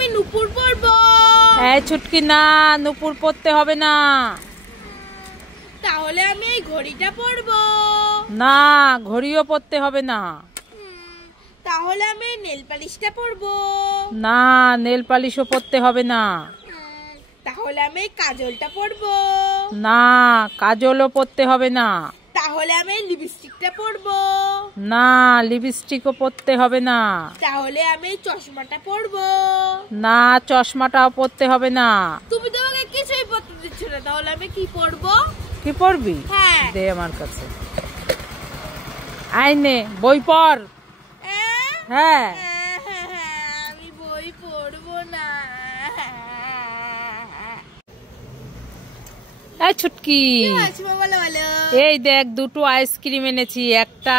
আমি নুপুর পরবো। এই ছুটকি না, নুপুর পরতে হবে না। তাহলে আমি এই ঘড়িটা পরবো। না, ঘড়িও পরতে হবে না। তাহলে আমি নেল পালিশটা পরবো। না, নেল পালিশও পরতে হবে না। তাহলে আমি কাজলটা পরবো। না, কাজলও পরতে হবে না। তাহলে আমি লিপস্টিকটা পরবো। না, লিপস্টিকও পরতে হবে না। তাহলে আমি চশমাটা পরবো। না, চশমাটাও পরতে হবে না। তুমি তো আমাকে কিছুই পরতে দিচ্ছ না, তাহলে আমি কি পরবো? কি পরবি? হ্যাঁ, দে আমার কাছে। আইনে বই পড়। হ্যাঁ, আমি বই পড়বো না। এই ছুটকি, এই দেখ দুটো আইসক্রিম এনেছি, একটা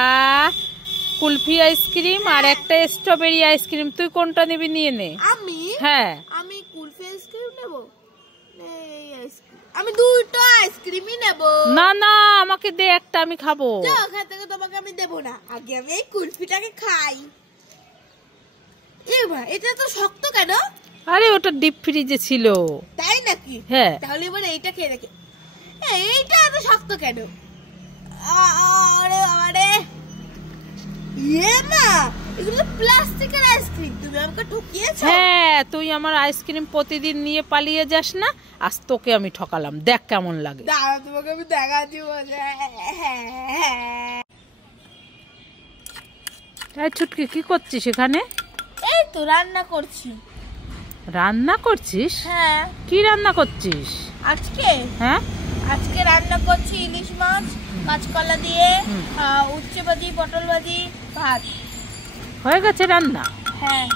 কুলফি আইসক্রিম আর একটা স্ট্রবেরি আইসক্রিম। তুই কোনটা নিবি নিয়ে নে। আমি? হ্যাঁ, আমি কুলফি আইসক্রিম নেব। আমি দুটো আইসক্রিমই নেব। না না, আমাকে দে একটা, আমি খাবো। ওখান থেকে তোমাকে আমি দেবো না, আগে আমি এই কুলফিটাকে খাই। এটা তো শক্ত কেন? আরে ওটা ডিপ ফ্রিজে ছিল। তাই নাকি? হ্যাঁ। তাহলে এবার এইটা খেয়ে দেখি। এইটা এত শক্ত কেন? আরে বাবারে, মা, এগুলো প্লাস্টিকের আইসক্রিম, তুমি আমাকে ঠকিয়েছো। হ্যাঁ, তুই আমার আইসক্রিম প্রতিদিন নিয়ে পালিয়ে যাস না, আজ তোকে আমি ঠকালাম, দেখ কেমন লাগে। দাঁড়া, তোমাকে আমি দেখাচ্ছি মজা। এই ছুটকি, কি করছিস এখানে? এই তো রান্না করছি। রান্না করছিস? হ্যাঁ। কি রান্না করছিস আজকে? হ্যাঁ, আজকে রান্না করছি ইলিশ মাছ, কাঁচকলা দিয়ে, উচ্ছে ভাজি, পটল ভাজি, ভাত। হয়ে গেছে রান্না? হ্যাঁ,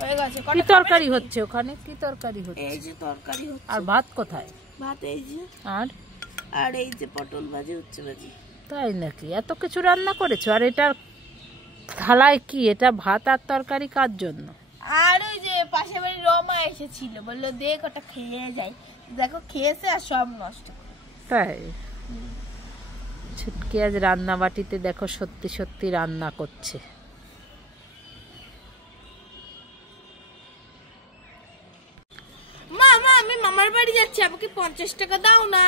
হয়ে গেছে। কি তরকারি হচ্ছে ওখানে? কি তরকারি হচ্ছে? এই যে তরকারি হচ্ছে। আর ভাত কোথায়? ভাত এই যে। আর এই যে পটল ভাজি, উচ্ছে ভাজি। তাই নাকি? এত কিছু রান্না করেছো? আর এটার থালায় কি? এটা ভাত আর তরকারি কার জন্য? আর ওই যে পাশের বাড়ির রমা এসেছিল, বললো দেখ ওটা খেয়ে যাই। দেখো খেয়েছে আর সব নষ্ট। তাই? ছুটকি আজ রান্না বাটিতে দেখো সত্যি সত্যি রান্না করছে। মা, আমি মামার বাড়ি যাচ্ছি, আমাকে 50 টাকা দাও না।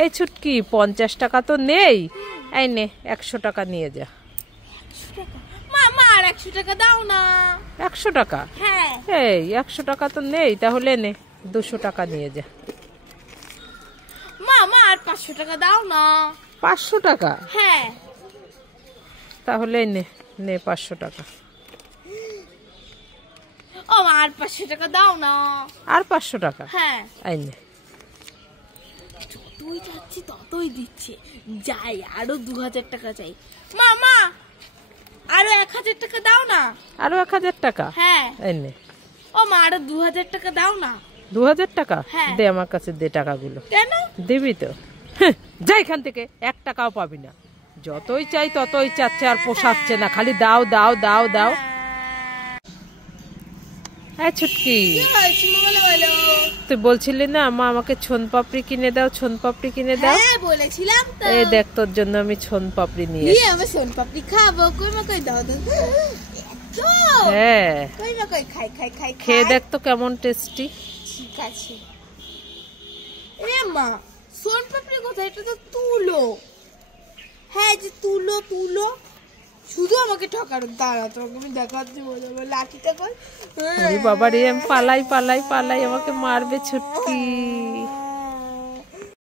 এই ছুটকি, 50 টাকা তো নেই। এই নে, 100 টাকা নিয়ে যা। 100 টাকা? মা, আর 100 টাকা দাও না। 100 টাকা? হ্যাঁ। এই 100 টাকা তো নেই, তাহলে নে 200 টাকা নিয়ে যা। মা, আর 500 টাকা দাও না। 500 টাকা? হ্যাঁ। তাহলে নে নে 500 টাকা। ও মা, আর 500 টাকা দাও না। আর 500 টাকা? হ্যাঁ। এই নে। যতই যাচ্ছি ততই দিচ্ছে, যাই আরো 2000 টাকা চাই। মা, আরো 1000 টাকা দাও না। আরো 1000 টাকা? হ্যাঁ। এই নে। ও মা, আরো 2000 টাকা দাও না। 2000 টাকা? হ্যাঁ। দে আমার কাছে, দে টাকাগুলো। কেন? দিবি তো? যা এখান থেকে, 1 টাকাও পাবি না। যতই চাই ততই চাচ্ছে, আর পোষাচ্ছে না, খালি দাও দাও দাও দাও। হ্যাঁ ছুটকি, তুই বলছিলি না মা আমাকে ছোন পাপড়ি কিনে দাও, ছোন পাপড়ি কিনে দাও। হ্যাঁ বলেছিলাম তো। এই দেখ তোর জন্য আমি ছোন পাপড়ি নিয়ে এসেছি। আমি ছোন পাপড়ি খাবো, কই মা কই দাও দাও। হ্যাঁ, কই মা কই, খাই খাই খাই। খেয়ে দেখ তো কেমন টেস্টি। ঠিক আছে। এ মা, ছোন পাপড়ি কোথায়? এটা তো তুলো। হ্যাঁ, যে তুলো তুলো, শুধু আমাকে ঠকানো। দাঁড়া, তোকে আমি দেখাচ্ছি, আমার লাঠিটা কই। বাবা রে, আমি পালাই পালাই পালাই, আমাকে মারবে ছুটকি।